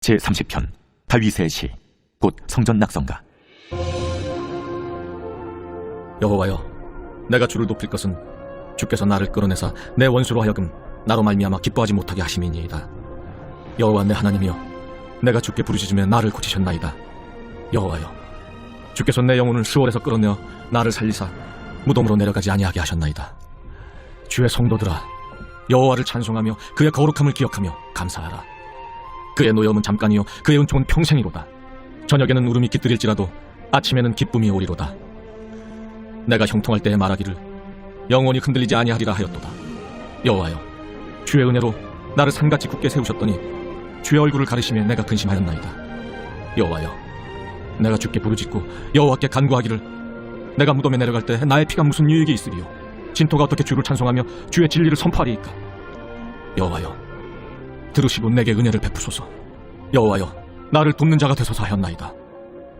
제30편 다윗의 시, 곧 성전 낙성가. 여호와여, 내가 주를 높일 것은 주께서 나를 끌어내사 내 원수로 하여금 나로 말미암아 기뻐하지 못하게 하심이니이다. 여호와 내 하나님이여, 내가 주께 부르짖으며 나를 고치셨나이다. 여호와여, 주께서 내 영혼을 수월에서 끌어내어 나를 살리사 무덤으로 내려가지 아니하게 하셨나이다. 주의 성도들아, 여호와를 찬송하며 그의 거룩함을 기억하며 감사하라. 그의 노여움은 잠깐이요 그의 은총은 평생이로다. 저녁에는 울음이 깃들일지라도 아침에는 기쁨이 오리로다. 내가 형통할 때에 말하기를 영원히 흔들리지 아니하리라 하였도다. 여호와여, 주의 은혜로 나를 산같이 굳게 세우셨더니 주의 얼굴을 가리시며 내가 근심하였나이다. 여호와여, 내가 주께 부르짖고 여호와께 간구하기를 내가 무덤에 내려갈 때 나의 피가 무슨 유익이 있으리요? 진토가 어떻게 주를 찬송하며 주의 진리를 선포하리이까? 여호와여, 들으시고 내게 은혜를 베푸소서. 여호와여, 나를 돕는 자가 되소서 하였나이다.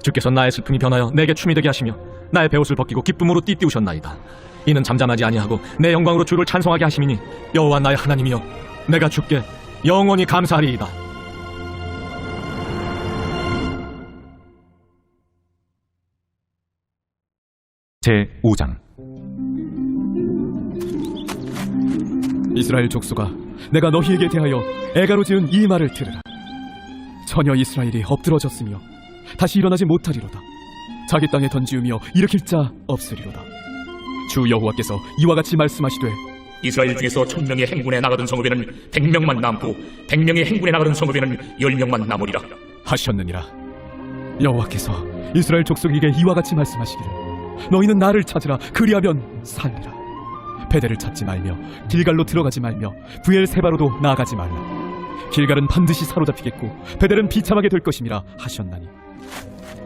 주께서 나의 슬픔이 변하여 내게 춤이 되게 하시며 나의 베옷을 벗기고 기쁨으로 띠띠우셨나이다. 이는 잠잠하지 아니하고 내 영광으로 주를 찬송하게 하심이니 여호와 나의 하나님이여, 내가 주께 영원히 감사하리이다. 제5장. 이스라엘 족속아, 내가 너희에게 대하여 애가로 지은 이 말을 들으라. 전혀 이스라엘이 엎드러졌으며 다시 일어나지 못하리로다. 자기 땅에 던지우며 일으킬 자 없으리로다. 주 여호와께서 이와 같이 말씀하시되, 이스라엘 중에서 1000명의 행군에 나가던 성읍에는 100명만 남고 100명의 행군에 나가던 성읍에는 10명만 남으리라 하셨느니라. 여호와께서 이스라엘 족속에게 이와 같이 말씀하시기를, 너희는 나를 찾으라. 그리하면 살리라. 베델을 찾지 말며 길갈로 들어가지 말며 브엘세바로도 나아가지 말라. 길갈은 반드시 사로잡히겠고 베델은 비참하게 될 것임이라 하셨나니,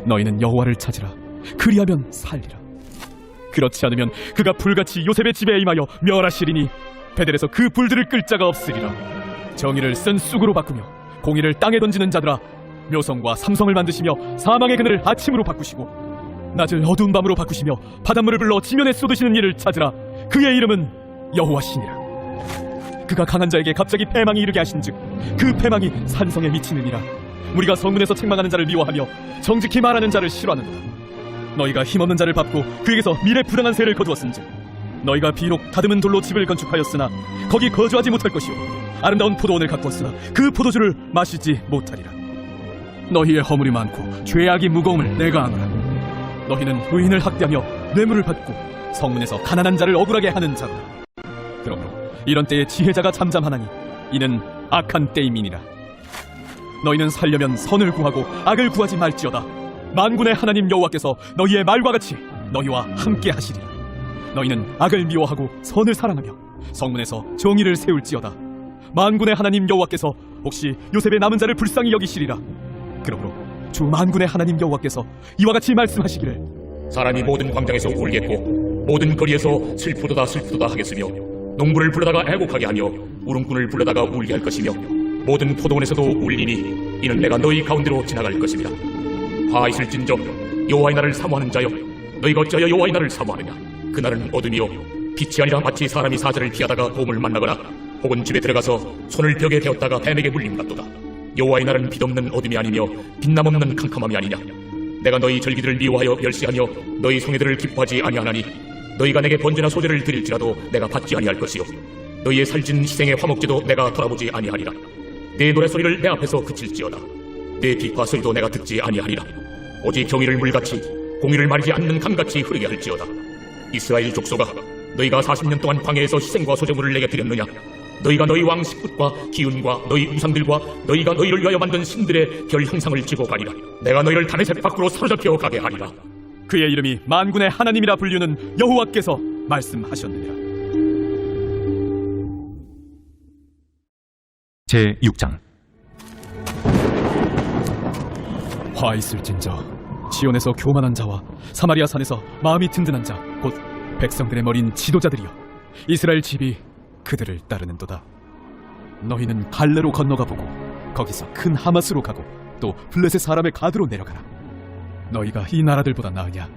너희는 여호와를 찾으라. 그리하면 살리라. 그렇지 않으면 그가 불같이 요셉의 집에 임하여 멸하시리니 베델에서 그 불들을 끌 자가 없으리라. 정의를 쓴 쑥으로 바꾸며 공의를 땅에 던지는 자들아, 묘성과 삼성을 만드시며 사망의 그늘을 아침으로 바꾸시고 낮을 어두운 밤으로 바꾸시며 바닷물을 불러 지면에 쏟으시는 이를 찾으라. 그의 이름은 여호와시니라. 그가 강한 자에게 갑자기 패망이 이르게 하신즉 그 패망이 산성에 미치느니라. 우리가 성문에서 책망하는 자를 미워하며 정직히 말하는 자를 싫어하는도다. 너희가 힘없는 자를 밟고 그에게서 미래 부당한 세를 거두었은즉 너희가 비록 다듬은 돌로 집을 건축하였으나 거기 거주하지 못할 것이요 아름다운 포도원을 가꾸었으나 그 포도주를 마시지 못하리라. 너희의 허물이 많고 죄악이 무거움을 내가 아노라. 너희는 의인을 학대하며 뇌물을 받고 성문에서 가난한 자를 억울하게 하는 자로다. 그러므로 이런 때에 지혜자가 잠잠하나니 이는 악한 때임이니라. 너희는 살려면 선을 구하고 악을 구하지 말지어다. 만군의 하나님 여호와께서 너희의 말과 같이 너희와 함께 하시리라. 너희는 악을 미워하고 선을 사랑하며 성문에서 정의를 세울지어다. 만군의 하나님 여호와께서 혹시 요셉의 남은 자를 불쌍히 여기시리라. 그러므로 주 만군의 하나님 여호와께서 이와 같이 말씀하시기를, 사람이 모든 광장에서 울겠고 모든 거리에서 슬프도다 슬프도다 하겠으며 농부를 불러다가 애곡하게 하며 울음꾼을 불러다가 울게 할 것이며 모든 포도원에서도 울리니 이는 내가 너희 가운데로 지나갈 것입니다. 화 있을진저 여호와의 날을 사모하는 자여, 너희가 어찌하여 여호와의 날을 사모하느냐? 그 날은 어둠이요 빛이 아니라 마치 사람이 사자를 피하다가 곰을 만나거나 혹은 집에 들어가서 손을 벽에 대었다가 뱀에게 물림 같도다. 여호와의 날은 빛없는 어둠이 아니며 빛남 없는 캄캄함이 아니냐? 내가 너희 절기들을 미워하여 멸시하며 너희 성회들을 기뻐하지 아니하나니 너희가 내게 번제나 소제를 드릴지라도 내가 받지 아니할 것이요 너희의 살진 희생의 화목제도 내가 돌아보지 아니하리라. 내 노래소리를 내 앞에서 그칠지어다. 내 비파 소리도 내가 듣지 아니하리라. 오직 경의를 물같이 공의를 마르지 않는 강같이 흐르게 할지어다. 이스라엘 족속아, 너희가 40년 동안 광야에서 희생과 소제물을 내게 드렸느냐? 너희가 너희 왕 식굿과 기운과 너희 우상들과 너희가 너희를 위하여 만든 신들의 별 형상을 지고 가리라. 내가 너희를 다메섹 밖으로 사로잡혀 가게 하리라. 그의 이름이 만군의 하나님이라 불리는 여호와께서 말씀하셨느니라. 제6장. 화 있을진저 시온에서 교만한 자와 사마리아 산에서 마음이 든든한 자 곧 백성들의 머리인 지도자들이여, 이스라엘 집이 그들을 따르는도다. 너희는 갈레로 건너가 보고 거기서 큰 하마스로 가고 또 블레셋 사람의 가드로 내려가라. 너희가 이 나라들보다 나으냐?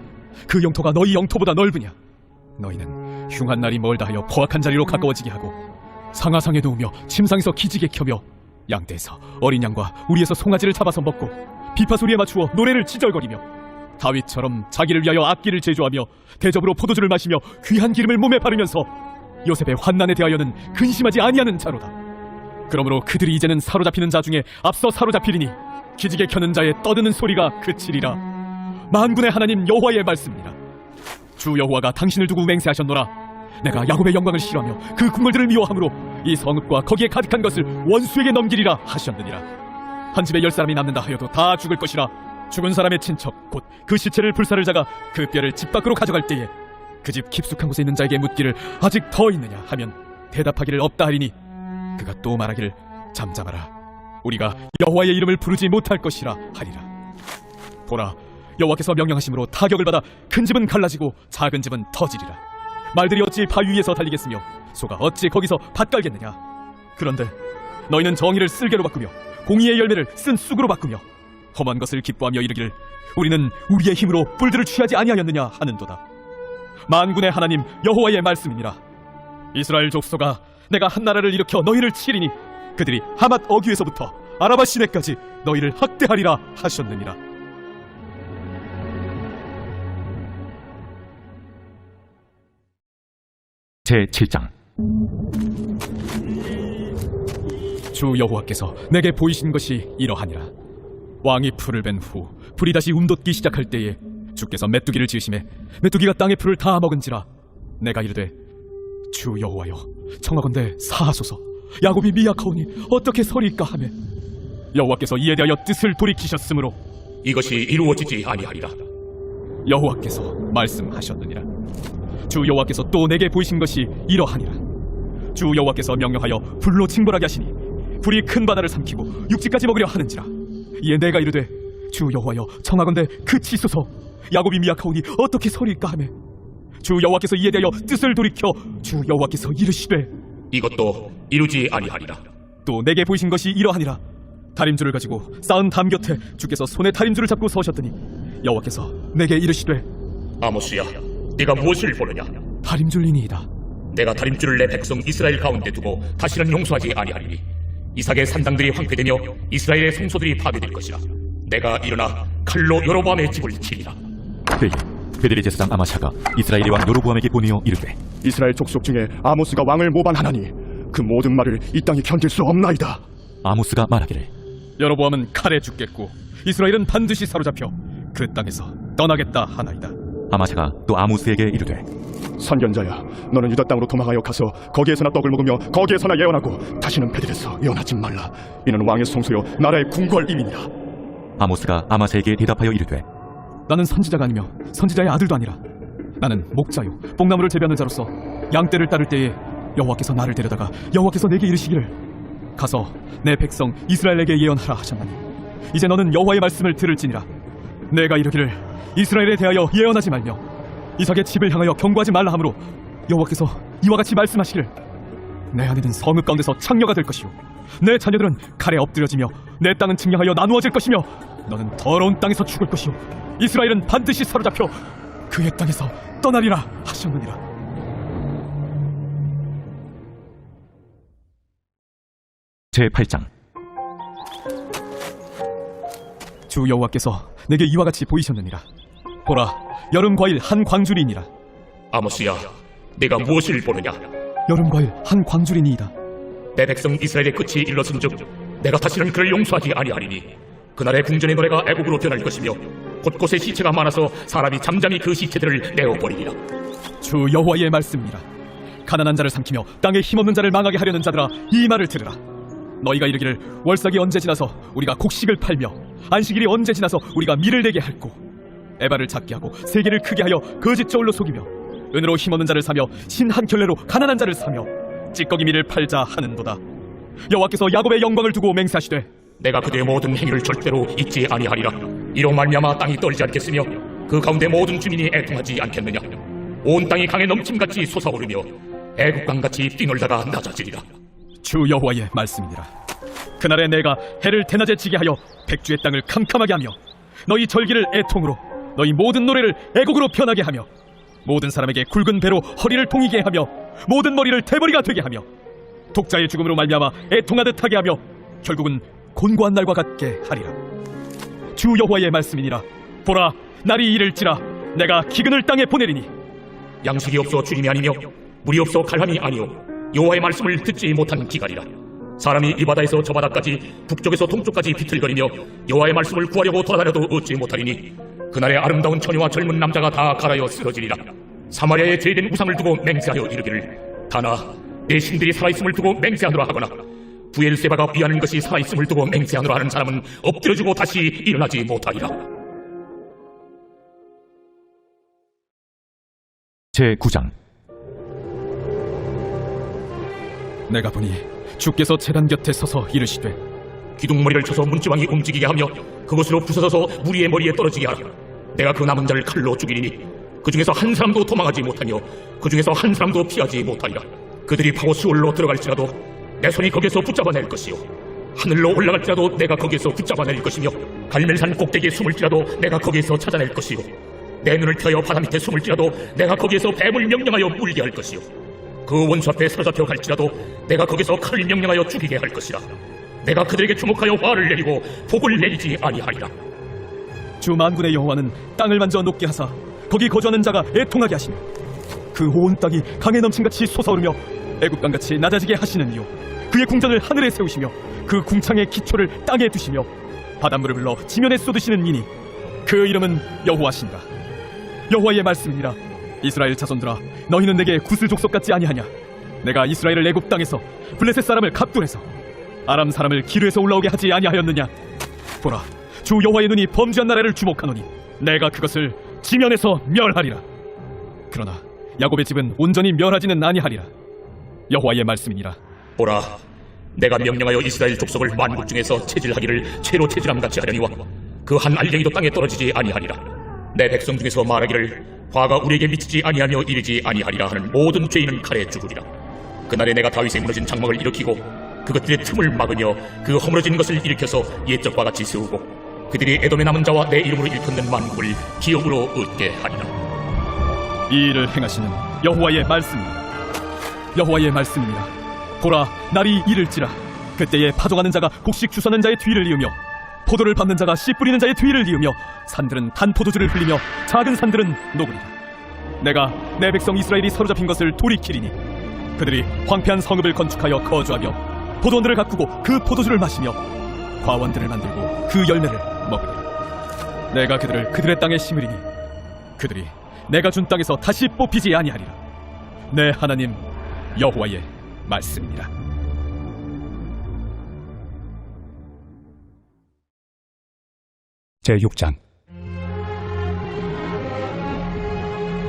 그 영토가 너희 영토보다 넓으냐? 너희는 흉한 날이 멀다 하여 포악한 자리로 가까워지게 하고 상하상에 누우며 침상에서 기지개 켜며 양떼에서 어린 양과 우리에서 송아지를 잡아서 먹고 비파 소리에 맞추어 노래를 지절거리며 다윗처럼 자기를 위하여 악기를 제조하며 대접으로 포도주를 마시며 귀한 기름을 몸에 바르면서 요셉의 환난에 대하여는 근심하지 아니하는 자로다. 그러므로 그들이 이제는 사로잡히는 자 중에 앞서 사로잡히리니 기지개 켜는 자의 떠드는 소리가 그치리라. 만군의 하나님 여호와의 말씀이니라. 주 여호와가 당신을 두고 맹세하셨노라. 내가 야곱의 영광을 싫어하며 그 궁궐들을 미워함으로 이 성읍과 거기에 가득한 것을 원수에게 넘기리라 하셨느니라. 한 집에 10사람이 남는다 하여도 다 죽을 것이라. 죽은 사람의 친척 곧 그 시체를 불사를 자가 그 뼈를 집 밖으로 가져갈 때에 그 집 깊숙한 곳에 있는 자에게 묻기를 아직 더 있느냐 하면 대답하기를 없다 하리니 그가 또 말하기를 잠잠하라. 우리가 여호와의 이름을 부르지 못할 것이라 하리라. 보라, 여호와께서 명령하심으로 타격을 받아 큰 집은 갈라지고 작은 집은 터지리라. 말들이 어찌 바위 위에서 달리겠으며 소가 어찌 거기서 밭 깔겠느냐. 그런데 너희는 정의를 쓸개로 바꾸며 공의의 열매를 쓴 쑥으로 바꾸며 험한 것을 기뻐하며 이르기를 우리는 우리의 힘으로 뿔들을 취하지 아니하였느냐 하는도다. 만군의 하나님 여호와의 말씀이니라. 이스라엘 족속아, 내가 한 나라를 일으켜 너희를 치리니 그들이 하맛 어귀에서부터 아라바 시내까지 너희를 학대하리라 하셨느니라. 제7장. 주 여호와께서 내게 보이신 것이 이러하니라. 왕이 풀을 벤 후 풀이 다시 움돋기 시작할 때에 주께서 메뚜기를 지으심에 메뚜기가 땅의 풀을 다 먹은지라. 내가 이르되 주 여호와여, 청하건대 사하소서. 야곱이 미약하오니 어떻게 서리까 하매 여호와께서 이에 대하여 뜻을 돌이키셨으므로 이것이 이루어지지 아니하리라. 여호와께서 말씀하셨느니라. 주 여호와께서 또 내게 보이신 것이 이러하니라. 주 여호와께서 명령하여 불로 징벌하게 하시니 불이 큰 바다를 삼키고 육지까지 먹으려 하는지라. 이에 내가 이르되 주 여호와여, 청하건대 그치소서. 야곱이 미약하오니 어떻게 서리까 하매 주 여호와께서 이에 대하여 뜻을 돌이켜 주 여호와께서 이르시되 이것도 이루지 아니하리라. 또 내게 보이신 것이 이러하니라. 다림줄을 가지고 쌓은 담 곁에 주께서 손에 다림줄을 잡고 서셨더니 여호와께서 내게 이르시되 아모스야, 네가 무엇을 보느냐? 다림줄이니이다. 내가 다림줄을 내 백성 이스라엘 가운데 두고 다시는 용서하지 아니하리니 이삭의 산당들이 황폐되며 이스라엘의 성소들이 파괴될 것이라. 내가 일어나 칼로 여로보암의 집을 치리라. 그때 그들의 제사장 아마샤가 이스라엘의 왕 여로보암에게 보내어 이르되 이스라엘 족속 중에 아모스가 왕을 모반하나니 그 모든 말을 이 땅이 견딜 수 없나이다. 아모스가 말하기를 여로보암은 칼에 죽겠고 이스라엘은 반드시 사로잡혀 그 땅에서 떠나겠다 하나이다. 아마샤가 또 아모스에게 이르되 선견자야, 너는 유다 땅으로 도망하여 가서 거기에서나 떡을 먹으며 거기에서나 예언하고 다시는 베들에서 예언하지 말라. 이는 왕의 성소요 나라의 궁궐임이니라. 아모스가 아마샤에게 대답하여 이르되 나는 선지자가 아니며 선지자의 아들도 아니라 나는 목자요 뽕나무를 재배하는 자로서 양떼를 따를 때에 여호와께서 나를 데려다가 여호와께서 내게 이르시기를 가서 내 백성 이스라엘에게 예언하라 하셨나니 이제 너는 여호와의 말씀을 들을지니라. 내가 이르기를 이스라엘에 대하여 예언하지 말며 이삭의 집을 향하여 경고하지 말라 하므로 여호와께서 이와 같이 말씀하시기를 내 아내는 성읍 가운데서 창녀가 될 것이요 내 자녀들은 칼에 엎드려지며 내 땅은 측량하여 나누어질 것이며 너는 더러운 땅에서 죽을 것이요 이스라엘은 반드시 사로잡혀 그의 땅에서 떠나리라 하셨느니라. 제8장. 주 여호와께서 내게 이와 같이 보이셨느니라. 보라, 여름 과일 한 광주리니라. 아모스야, 네가 무엇을 보느냐? 여름 과일 한 광주리니이다. 내 백성 이스라엘의 끝이 일렀은즉 내가 다시는 그를 용서하지 아니하리니 그날의 궁전의 노래가 애곡으로 변할 것이며 곳곳에 시체가 많아서 사람이 잠잠히 그 시체들을 내어버리리라. 주 여호와의 말씀이니라. 가난한 자를 삼키며 땅에 힘없는 자를 망하게 하려는 자들아, 이 말을 들으라. 너희가 이르기를 월삭이 언제 지나서 우리가 곡식을 팔며 안식일이 언제 지나서 우리가 밀을 내게 할꼬. 에바를 작게 하고 세계를 크게 하여 거짓 저울로 속이며 은으로 힘없는 자를 사며 신 한 켤레로 가난한 자를 사며 찌꺼기 밀을 팔자 하는도다. 여호와께서 야곱의 영광을 두고 맹세하시되 내가 그대의 모든 행위를 절대로 잊지 아니하리라. 이로 말미암아 땅이 떨지 않겠으며 그 가운데 모든 주민이 애통하지 않겠느냐. 온 땅이 강에 넘침같이 솟아오르며 애국강같이 뛰놀다가 낮아지리라. 주 여호와의 말씀이니라. 그날에 내가 해를 대낮에 지게 하여 백주의 땅을 캄캄하게 하며 너희 절기를 애통으로 너희 모든 노래를 애곡으로 변하게 하며 모든 사람에게 굵은 배로 허리를 동이게 하며 모든 머리를 대머리가 되게 하며 독자의 죽음으로 말미암아 애통하듯 하게 하며 결국은 곤고한 날과 같게 하리라. 주 여호와의 말씀이니라. 보라, 날이 이를지라 내가 기근을 땅에 보내리니 양식이 없어 주림이 아니며 물이 없어 갈함이 아니요 여호와의 말씀을 듣지 못한 기갈이라. 사람이 이 바다에서 저 바다까지 북쪽에서 동쪽까지 비틀거리며 여호와의 말씀을 구하려고 돌아다녀도 얻지 못하리니 그날의 아름다운 처녀와 젊은 남자가 다 갈아여 쓰러지리라. 사마리아에 제된 우상을 두고 맹세하여 이르기를 다나 내 신들이 살아있음을 두고 맹세하노라 하거나 부엘세바가 비하는 것이 살아있음을 두고 맹세하노라 하는 사람은 엎드려주고 다시 일어나지 못하리라. 제9장. 내가 보니 주께서 제단 곁에 서서 이르시되 기둥머리를 쳐서 문지방이 움직이게 하며 그것으로 부서져서 무리의 머리에 떨어지게 하라. 내가 그 남은 자를 칼로 죽이리니 그 중에서 한 사람도 도망하지 못하며 그 중에서 한 사람도 피하지 못하리라. 그들이 파고 수월로 들어갈지라도 내 손이 거기에서 붙잡아낼 것이요 하늘로 올라갈지라도 내가 거기에서 붙잡아낼 것이며 갈멜산 꼭대기에 숨을지라도 내가 거기에서 찾아낼 것이요 내 눈을 펴여 바다 밑에 숨을지라도 내가 거기에서 뱀을 명령하여 물게 할 것이요 그 원수 앞에 사로잡혀 갈지라도 내가 거기서 칼을 명령하여 죽이게 할 것이라. 내가 그들에게 주목하여 화를 내리고 복을 내리지 아니하리라. 주 만군의 여호와는 땅을 만져 녹게 하사 거기 거주하는 자가 애통하게 하시며 그 온 땅이 강에 넘친같이 솟아오르며 애국강같이 낮아지게 하시는 이요 그의 궁전을 하늘에 세우시며 그 궁창의 기초를 땅에 두시며 바닷물을 흘러 지면에 쏟으시는 이니 그 이름은 여호와신가. 여호와의 말씀이니라. 이스라엘 자손들아, 너희는 내게 구슬 족속 같지 아니하냐. 내가 이스라엘을 애굽 땅에서 블레셋 사람을 갑돌해서 아람 사람을 기르에서 올라오게 하지 아니하였느냐. 보라, 주 여호와의 눈이 범죄한 나라를 주목하노니 내가 그것을 지면에서 멸하리라. 그러나 야곱의 집은 온전히 멸하지는 아니하리라. 여호와의 말씀이니라. 보라, 내가 명령하여 이스라엘 족속을 만국 중에서 체질하기를 채로 체질함 같이 하려니와 그 한 알갱이도 땅에 떨어지지 아니하리라. 내 백성 중에서 말하기를 화가 우리에게 미치지 아니하며 이르지 아니하리라 하는 모든 죄인은 칼에 죽으리라. 그날에 내가 다윗의 무너진 장막을 일으키고 그것들의 틈을 막으며 그 허물어진 것을 일으켜서 옛적과 같이 세우고 그들이 에돔의 남은 자와 내 이름으로 일컫는 만국을 기업으로 얻게 하리라. 이 일을 행하시는 여호와의 말씀입니다. 여호와의 말씀입니다. 보라, 날이 이를지라 그때에 파종하는 자가 곡식 주서는 자의 뒤를 이으며 포도를 밟는 자가 씨 뿌리는 자의 뒤를 이으며 산들은 단 포도주를 흘리며 작은 산들은 녹으리라. 내가 내 백성 이스라엘이 사로잡힌 것을 돌이키리니 그들이 황폐한 성읍을 건축하여 거주하며 포도원들을 가꾸고 그 포도주를 마시며 과원들을 만들고 그 열매를 먹으리라. 내가 그들을 그들의 땅에 심으리니 그들이 내가 준 땅에서 다시 뽑히지 아니하리라. 내 하나님 여호와의 말씀이니라. 제6장.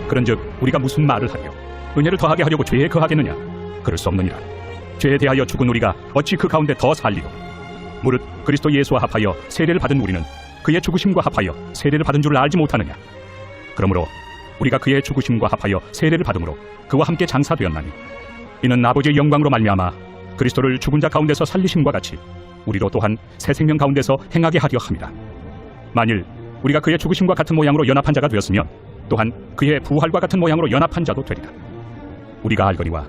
그런즉 우리가 무슨 말을 하며 은혜를 더하게 하려고 죄에 거하겠느냐? 그럴 수 없느니라. 죄에 대하여 죽은 우리가 어찌 그 가운데 더 살리고 무릇 그리스도 예수와 합하여 세례를 받은 우리는 그의 죽으심과 합하여 세례를 받은 줄을 알지 못하느냐? 그러므로 우리가 그의 죽으심과 합하여 세례를 받음으로 그와 함께 장사되었나니 이는 아버지의 영광으로 말미암아 그리스도를 죽은 자 가운데서 살리심과 같이 우리로 또한 새 생명 가운데서 행하게 하려 함이라. 만일 우리가 그의 죽으심과 같은 모양으로 연합한 자가 되었으면 또한 그의 부활과 같은 모양으로 연합한 자도 되리라. 우리가 알거니와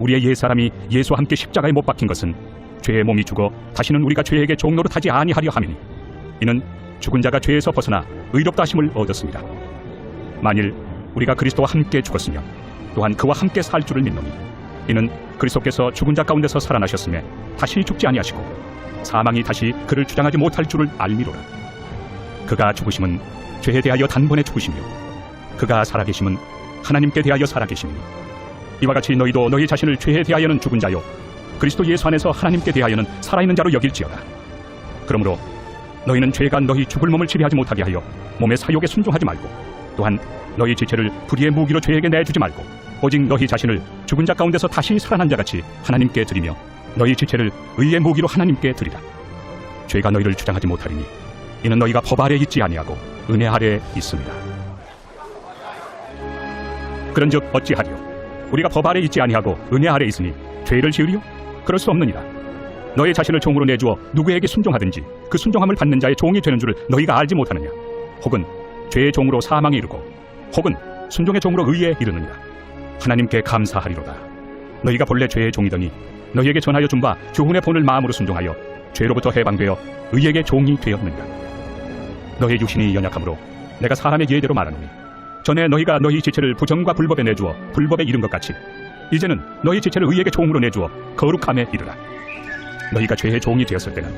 우리의 옛사람이 예수와 함께 십자가에 못 박힌 것은 죄의 몸이 죽어 다시는 우리가 죄에게 종노릇하지 아니하려 함이니 이는 죽은 자가 죄에서 벗어나 의롭다 하심을 얻었습니다. 만일 우리가 그리스도와 함께 죽었으며 또한 그와 함께 살 줄을 믿노니 이는 그리스도께서 죽은 자 가운데서 살아나셨음에 다시 죽지 아니하시고 사망이 다시 그를 주장하지 못할 줄을 알미로라. 그가 죽으심은 죄에 대하여 단번에 죽으시며 그가 살아계심은 하나님께 대하여 살아계심이니 이와 같이 너희도 너희 자신을 죄에 대하여는 죽은 자요 그리스도 예수 안에서 하나님께 대하여는 살아있는 자로 여길지어다. 그러므로 너희는 죄가 너희 죽을 몸을 지배하지 못하게 하여 몸의 사욕에 순종하지 말고 또한 너희 지체를 불의의 무기로 죄에게 내주지 말고 오직 너희 자신을 죽은 자 가운데서 다시 살아난 자같이 하나님께 드리며 너희 지체를 의의 무기로 하나님께 드리라. 죄가 너희를 주장하지 못하리니 이는 너희가 법 아래 있지 아니하고 은혜 아래 있습니다. 그런즉 어찌하리요? 우리가 법 아래 있지 아니하고 은혜 아래 있으니 죄를 지으리요? 그럴 수 없느니라. 너희 자신을 종으로 내주어 누구에게 순종하든지 그 순종함을 받는 자의 종이 되는 줄을 너희가 알지 못하느냐? 혹은 죄의 종으로 사망에 이르고 혹은 순종의 종으로 의에 이르느니라. 하나님께 감사하리로다. 너희가 본래 죄의 종이더니 너희에게 전하여 준 바 교훈의 본을 마음으로 순종하여 죄로부터 해방되어 의에게 종이 되었는가? 너희 육신이 연약함으로 내가 사람의 예대로 말하노니 전에 너희가 너희 지체를 부정과 불법에 내주어 불법에 이른 것 같이 이제는 너희 지체를 의에게 종으로 내주어 거룩함에 이르라. 너희가 죄의 종이 되었을 때는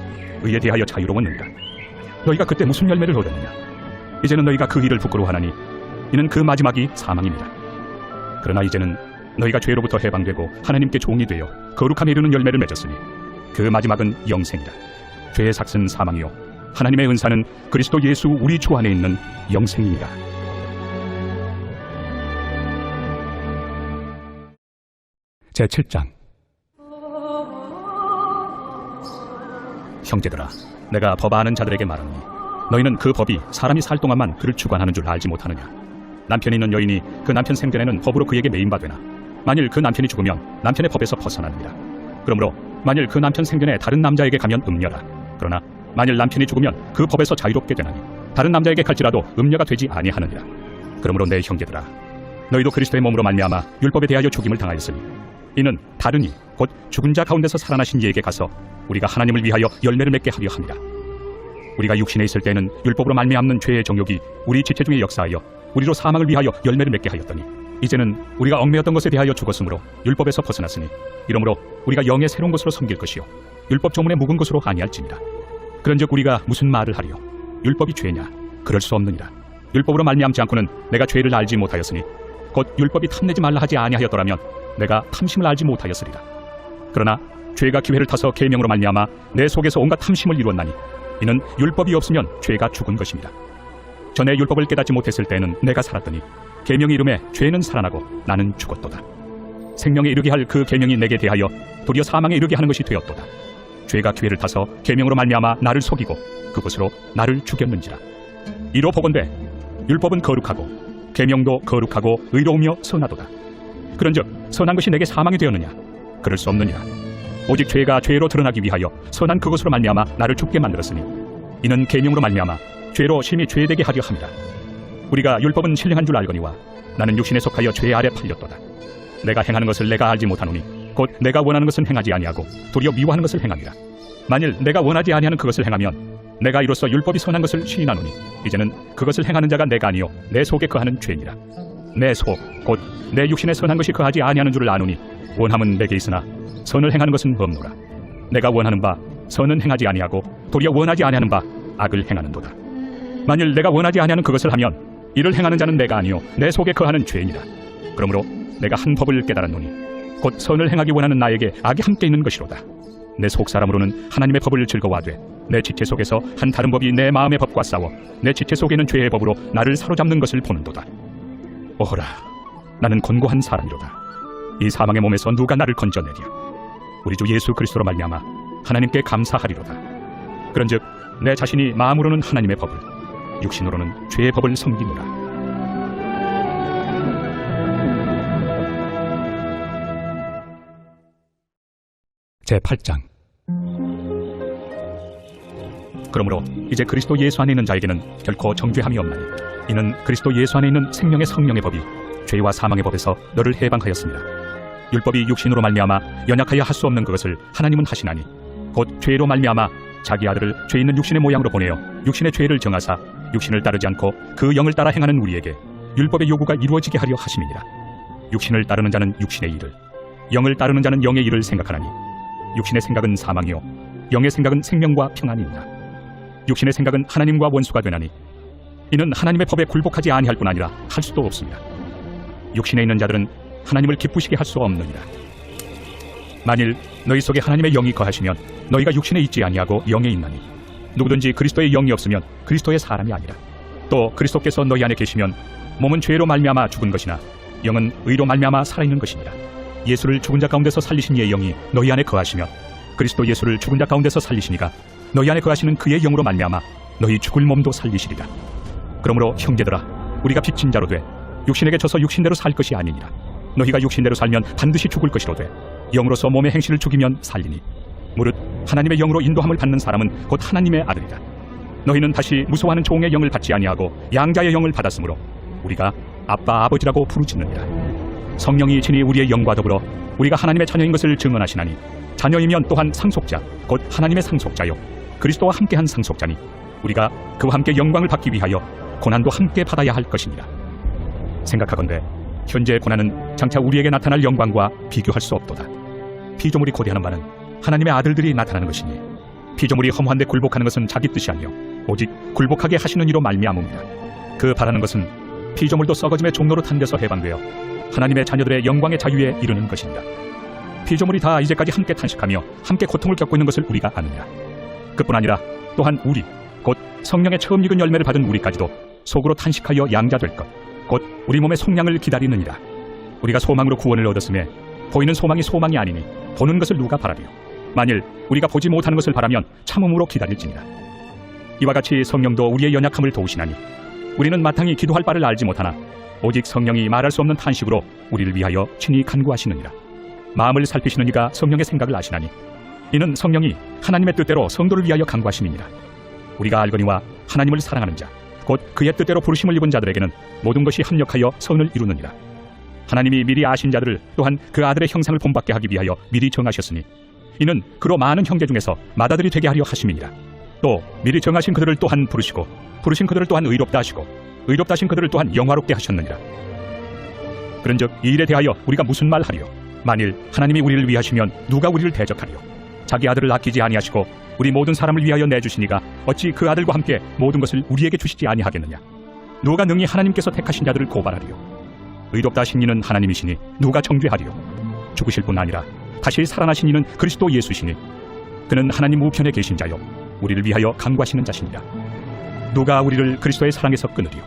의에 대하여 자유로웠는가? 너희가 그때 무슨 열매를 얻었느냐? 이제는 너희가 그 일을 부끄러워하나니 이는 그 마지막이 사망입니다. 그러나 이제는 너희가 죄로부터 해방되고 하나님께 종이 되어 거룩함에 이르는 열매를 맺었으니 그 마지막은 영생이다. 죄의 삭은 사망이요 하나님의 은사는 그리스도 예수 우리 주 안에 있는 영생입니다. 제7장. 형제들아, 내가 법 아는 자들에게 말하노니 너희는 그 법이 사람이 살 동안만 그를 주관하는 줄 알지 못하느냐? 남편이 있는 여인이 그 남편 생전에는 법으로 그에게 매인받되나 만일 그 남편이 죽으면 남편의 법에서 벗어나느니라. 그러므로 만일 그 남편 생전에 다른 남자에게 가면 음녀라. 그러나 만일 남편이 죽으면 그 법에서 자유롭게 되나니 다른 남자에게 갈지라도 음녀가 되지 아니하느니라. 그러므로 내 형제들아, 너희도 그리스도의 몸으로 말미암아 율법에 대하여 죽임을 당하였으니 이는 다른 이 곧 죽은 자 가운데서 살아나신 이에게 가서 우리가 하나님을 위하여 열매를 맺게 하려 합니다. 우리가 육신에 있을 때는 율법으로 말미암는 죄의 정욕이 우리 지체 중에 역사하여 우리로 사망을 위하여 열매를 맺게 하였더니 이제는 우리가 얽매였던 것에 대하여 죽었으므로 율법에서 벗어났으니 이러므로 우리가 영의 새로운 것으로 섬길 것이요 율법 조문에 묵은 것으로 아니할지니라. 그런즉 우리가 무슨 말을 하리요? 율법이 죄냐? 그럴 수 없느니라. 율법으로 말미암지 않고는 내가 죄를 알지 못하였으니 곧 율법이 탐내지 말라 하지 아니하였더라면 내가 탐심을 알지 못하였으리라. 그러나 죄가 기회를 타서 계명으로 말미암아 내 속에서 온갖 탐심을 이루었나니 이는 율법이 없으면 죄가 죽은 것입니다. 전에 율법을 깨닫지 못했을 때는 내가 살았더니 계명이 이름에 죄는 살아나고 나는 죽었도다. 생명에 이르게 할 그 계명이 내게 대하여 도리어 사망에 이르게 하는 것이 되었도다. 죄가 기회를 타서 계명으로 말미암아 나를 속이고 그것으로 나를 죽였는지라. 이로 보건대 율법은 거룩하고 계명도 거룩하고 의로우며 선하도다. 그런즉 선한 것이 내게 사망이 되었느냐? 그럴 수 없느니라. 오직 죄가 죄로 드러나기 위하여 선한 그것으로 말미암아 나를 죽게 만들었으니 이는 계명으로 말미암아 죄로 심히 죄되게 하려 함이라. 우리가 율법은 신령한 줄 알거니와 나는 육신에 속하여 죄 아래 팔렸도다. 내가 행하는 것을 내가 알지 못하노니 곧 내가 원하는 것은 행하지 아니하고 도리어 미워하는 것을 행함이라. 만일 내가 원하지 아니하는 그것을 행하면 내가 이로써 율법이 선한 것을 시인하노니 이제는 그것을 행하는 자가 내가 아니요 내 속에 거하는 죄니라. 내 속 곧 내 육신에 선한 것이 거하지 아니하는 줄을 아노니 원함은 내게 있으나 선을 행하는 것은 없노라. 내가 원하는 바 선은 행하지 아니하고 도리어 원하지 아니하는 바 악을 행하는도다. 만일 내가 원하지 아니하는 그것을 하면 이를 행하는 자는 내가 아니요 내 속에 거하는 죄니라. 그러므로 내가 한 법을 깨달았노니 곧 선을 행하기 원하는 나에게 악이 함께 있는 것이로다. 내 속사람으로는 하나님의 법을 즐거워하되 내 지체 속에서 한 다른 법이 내 마음의 법과 싸워 내 지체 속에는 죄의 법으로 나를 사로잡는 것을 보는도다. 오호라, 나는 곤고한 사람이로다. 이 사망의 몸에서 누가 나를 건져내랴? 우리 주 예수 그리스도로 말미암아 하나님께 감사하리로다. 그런즉 내 자신이 마음으로는 하나님의 법을, 육신으로는 죄의 법을 섬기노라. 제8장. 그러므로 이제 그리스도 예수 안에 있는 자에게는 결코 정죄함이 없나니 이는 그리스도 예수 안에 있는 생명의 성령의 법이 죄와 사망의 법에서 너를 해방하였습니다. 율법이 육신으로 말미암아 연약하여 할 수 없는 그것을 하나님은 하시나니 곧 죄로 말미암아 자기 아들을 죄 있는 육신의 모양으로 보내어 육신의 죄를 정하사 육신을 따르지 않고 그 영을 따라 행하는 우리에게 율법의 요구가 이루어지게 하려 하심이니라. 육신을 따르는 자는 육신의 일을, 영을 따르는 자는 영의 일을 생각하나니 육신의 생각은 사망이요 영의 생각은 생명과 평안이니라. 육신의 생각은 하나님과 원수가 되나니 이는 하나님의 법에 굴복하지 아니할 뿐 아니라 할 수도 없습니다. 육신에 있는 자들은 하나님을 기쁘시게 할 수 없느니라. 만일 너희 속에 하나님의 영이 거하시면 너희가 육신에 있지 아니하고 영에 있나니 누구든지 그리스도의 영이 없으면 그리스도의 사람이 아니라. 또 그리스도께서 너희 안에 계시면 몸은 죄로 말미암아 죽은 것이나 영은 의로 말미암아 살아있는 것이니라. 예수를 죽은 자 가운데서 살리신 이의 영이 너희 안에 거하시며 그리스도 예수를 죽은 자 가운데서 살리시니가 너희 안에 거하시는 그의 영으로 말미암아 너희 죽을 몸도 살리시리라. 그러므로 형제들아, 우리가 빚진 자로 돼 육신에게 져서 육신대로 살 것이 아니니라. 너희가 육신대로 살면 반드시 죽을 것이로되 영으로서 몸의 행실을 죽이면 살리니 무릇 하나님의 영으로 인도함을 받는 사람은 곧 하나님의 아들이다. 너희는 다시 무서워하는 종의 영을 받지 아니하고 양자의 영을 받았으므로 우리가 아빠 아버지라고 부르짖느니라. 성령이 친히 우리의 영과 더불어 우리가 하나님의 자녀인 것을 증언하시나니 자녀이면 또한 상속자, 곧 하나님의 상속자요 그리스도와 함께한 상속자니 우리가 그와 함께 영광을 받기 위하여 고난도 함께 받아야 할 것이니라. 생각하건대 현재의 고난은 장차 우리에게 나타날 영광과 비교할 수 없도다. 피조물이 고대하는 바는 하나님의 아들들이 나타나는 것이니 피조물이 허무한데 굴복하는 것은 자기 뜻이 아니요 오직 굴복하게 하시는 이로 말미암음이라. 그 바라는 것은 피조물도 썩어짐의 종로로 탄 데서 해방되어 하나님의 자녀들의 영광의 자유에 이르는 것입니다. 피조물이 다 이제까지 함께 탄식하며 함께 고통을 겪고 있는 것을 우리가 아느냐. 그뿐 아니라 또한 우리 곧 성령의 처음 익은 열매를 받은 우리까지도 속으로 탄식하여 양자될 것 곧 우리 몸의 속량을 기다리느니라. 우리가 소망으로 구원을 얻었음에 보이는 소망이 소망이 아니니 보는 것을 누가 바라리요. 만일 우리가 보지 못하는 것을 바라면 참음으로 기다릴지니라. 이와 같이 성령도 우리의 연약함을 도우시나니 우리는 마땅히 기도할 바를 알지 못하나 오직 성령이 말할 수 없는 탄식으로 우리를 위하여 친히 간구하시느니라. 마음을 살피시는 이가 성령의 생각을 아시나니 이는 성령이 하나님의 뜻대로 성도를 위하여 간구하심이니라. 우리가 알거니와 하나님을 사랑하는 자 곧 그의 뜻대로 부르심을 입은 자들에게는 모든 것이 합력하여 선을 이루느니라. 하나님이 미리 아신 자들을 또한 그 아들의 형상을 본받게 하기 위하여 미리 정하셨으니 이는 그로 많은 형제 중에서 맏아들이 되게 하려 하심이니라. 또 미리 정하신 그들을 또한 부르시고 부르신 그들을 또한 의롭다 하시고 의롭다 하신 그들을 또한 영화롭게 하셨느니라. 그런즉 이 일에 대하여 우리가 무슨 말 하리요? 만일 하나님이 우리를 위하시면 누가 우리를 대적하리요? 자기 아들을 아끼지 아니하시고 우리 모든 사람을 위하여 내주시니가 어찌 그 아들과 함께 모든 것을 우리에게 주시지 아니하겠느냐? 누가 능히 하나님께서 택하신 자들을 고발하리요? 의롭다 하신 이는 하나님이시니 누가 정죄하리요? 죽으실 뿐 아니라 다시 살아나신 이는 그리스도 예수시니 그는 하나님 우편에 계신 자요 우리를 위하여 간구하시는 자시니라. 누가 우리를 그리스도의 사랑에서 끊으리요?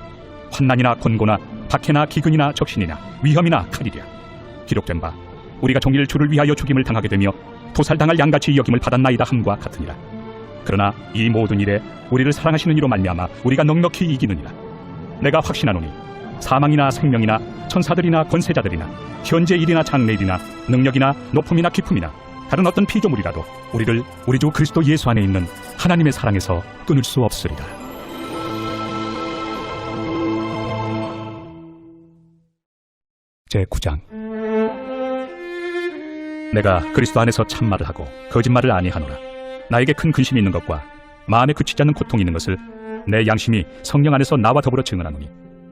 환난이나 권고나 박해나 기근이나 적신이나 위험이나 칼이랴. 기록된 바 우리가 종일 주를 위하여 죽임을 당하게 되며 도살당할 양같이 여김을 받았나이다 함과 같으니라. 그러나 이 모든 일에 우리를 사랑하시는 이로 말미암아 우리가 넉넉히 이기느니라. 내가 확신하노니 사망이나 생명이나 천사들이나 권세자들이나 현재 일이나 장래일이나 능력이나 높음이나 깊음이나 다른 어떤 피조물이라도 우리를 우리 주 그리스도 예수 안에 있는 하나님의 사랑에서 끊을 수 없으리라. 제9장. 내가 그리스도 안에서 참말을 하고 거짓말을 아니하노라. 나에게 큰 근심이 있는 것과 마음에 그치지 않는 고통이 있는 것을 내 양심이 성령 안에서 나와 더불어 증언하노니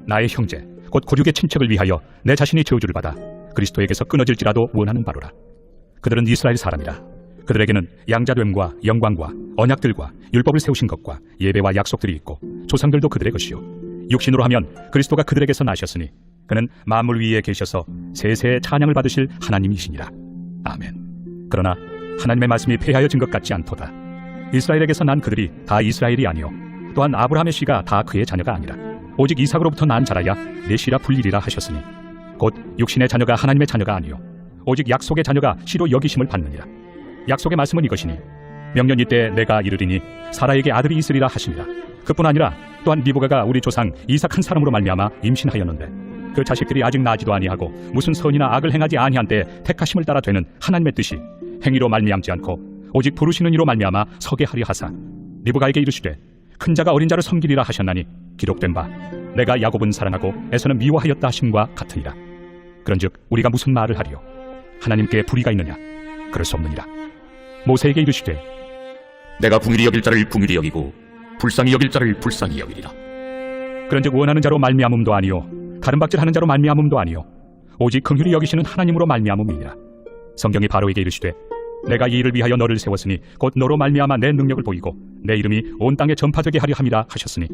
나의 형제 곧 고륙의 친척을 위하여 내 자신이 저주를 받아 그리스도에게서 끊어질지라도 원하는 바로라. 그들은 이스라엘 사람이라. 그들에게는 양자됨과 영광과 언약들과 율법을 세우신 것과 예배와 약속들이 있고 조상들도 그들의 것이요 육신으로 하면 그리스도가 그들에게서 나셨으니 그는 만물 위에 계셔서 세세의 찬양을 받으실 하나님이시니라. 아멘. 그러나 하나님의 말씀이 폐하여진 것 같지 않도다. 이스라엘에게서 난 그들이 다 이스라엘이 아니요 또한 아브라함의 씨가 다 그의 자녀가 아니라 오직 이삭으로부터 난 자라야 내 씨라 불리리라 하셨으니 곧 육신의 자녀가 하나님의 자녀가 아니요 오직 약속의 자녀가 씨로 여기심을 받느니라. 약속의 말씀은 이것이니 명년 이때 내가 이르리니 사라에게 아들이 있으리라 하시니라. 그뿐 아니라 또한 리브가가 우리 조상 이삭 한 사람으로 말미암아 임신하였는데 그 자식들이 아직 나지도 아니하고 무슨 선이나 악을 행하지 아니한 때에 택하심을 따라 되는 하나님의 뜻이 행위로 말미암지 않고 오직 부르시는 이로 말미암아 서게 하려 하사 리브가에게 이르시되 큰 자가 어린 자를 섬기리라 하셨나니 기록된 바 내가 야곱은 사랑하고 에서는 미워하였다 하심과 같으니라. 그런즉 우리가 무슨 말을 하리요? 하나님께 불의가 있느냐? 그럴 수 없느니라. 모세에게 이르시되 내가 궁일이 여길 자를 궁일이 여기고 불쌍히 여길 자를 불쌍히 여기리라. 그런즉 원하는 자로 말미암음도 아니요 다른 박질하는 자로 말미암음도 아니요 오직 긍휼히 여기시는 하나님으로 말미암음이니라. 성경이 바로에게 이르시되 내가 이 일을 위하여 너를 세웠으니 곧 너로 말미암아 내 능력을 보이고 내 이름이 온 땅에 전파되게 하려 함이라 하셨으니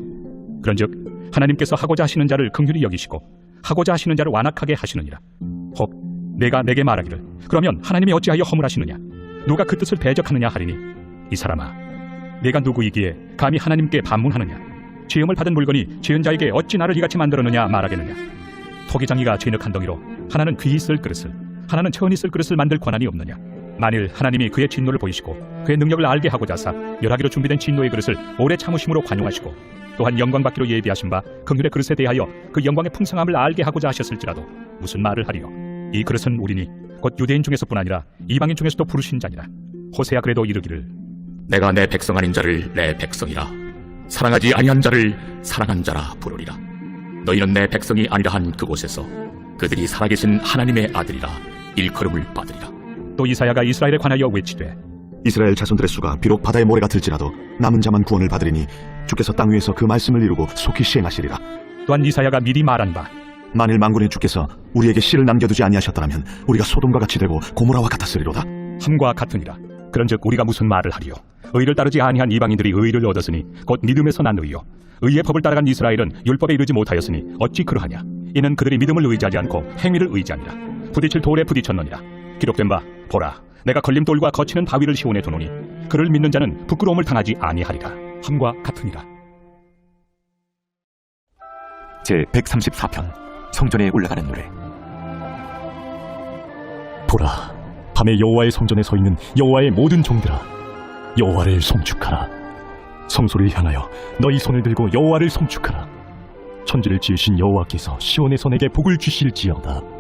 그런즉 하나님께서 하고자 하시는 자를 긍휼히 여기시고 하고자 하시는 자를 완악하게 하시느니라. 혹 내가 내게 말하기를 그러면 하나님이 어찌하여 허물하시느냐? 누가 그 뜻을 대적하느냐 하리니 이 사람아 내가 누구이기에 감히 하나님께 반문하느냐? 지음을 받은 물건이 지은 자에게 어찌 나를 이같이 만들었느냐 말하겠느냐? 토기장이가 진흙한 덩이로 하나는 귀히 쓸 그릇을 하나는 천히 쓸 그릇을 만들 권한이 없느냐? 만일 하나님이 그의 진노를 보이시고 그의 능력을 알게 하고자 하사 멸하기로 준비된 진노의 그릇을 오래 참으심으로 관용하시고 또한 영광받기로 예비하신 바 긍휼의 그릇에 대하여 그 영광의 풍성함을 알게 하고자 하셨을지라도 무슨 말을 하리요? 이 그릇은 우리니 곧 유대인 중에서뿐 아니라 이방인 중에서도 부르신 자니라. 호세야 그래도 이르기를 내가 내 백성 아닌 자를 내 백성이라 사랑하지 아니한 자를 사랑한 자라 부르리라. 너희는 내 백성이 아니라 한 그곳에서 그들이 살아계신 하나님의 아들이라 일컬음을 받으리라. 또 이사야가 이스라엘에 관하여 외치되 이스라엘 자손들의 수가 비록 바다의 모래가 들지라도 남은 자만 구원을 받으리니 주께서 땅 위에서 그 말씀을 이루고 속히 시행하시리라. 또한 이사야가 미리 말한 바 만일 만군의 주께서 우리에게 씨를 남겨두지 아니하셨더라면 우리가 소돔과 같이 되고 고모라와 같았으리로다. 함과 같으니라. 그런즉 우리가 무슨 말을 하리요? 의를 따르지 아니한 이방인들이 의를 얻었으니 곧 믿음에서 난 의요. 의의 법을 따라간 이스라엘은 율법에 이르지 못하였으니 어찌 그러하냐? 이는 그들이 믿음을 의지하지 않고 행위를 의지하니라. 부딪힐 돌에 부딪혔느니라. 기록된 바 보라, 내가 걸림돌과 거치는 바위를 시온에 두노니 그를 믿는 자는 부끄러움을 당하지 아니하리라. 함과 같으니라. 제 134편 성전에 올라가는 노래. 보라, 밤에 여호와의 성전에 서 있는 여호와의 모든 종들아, 여호와를 송축하라. 성소를 향하여 너희 손을 들고 여호와를 송축하라. 천지를 지으신 여호와께서 시온에서 내게 복을 주실지어다.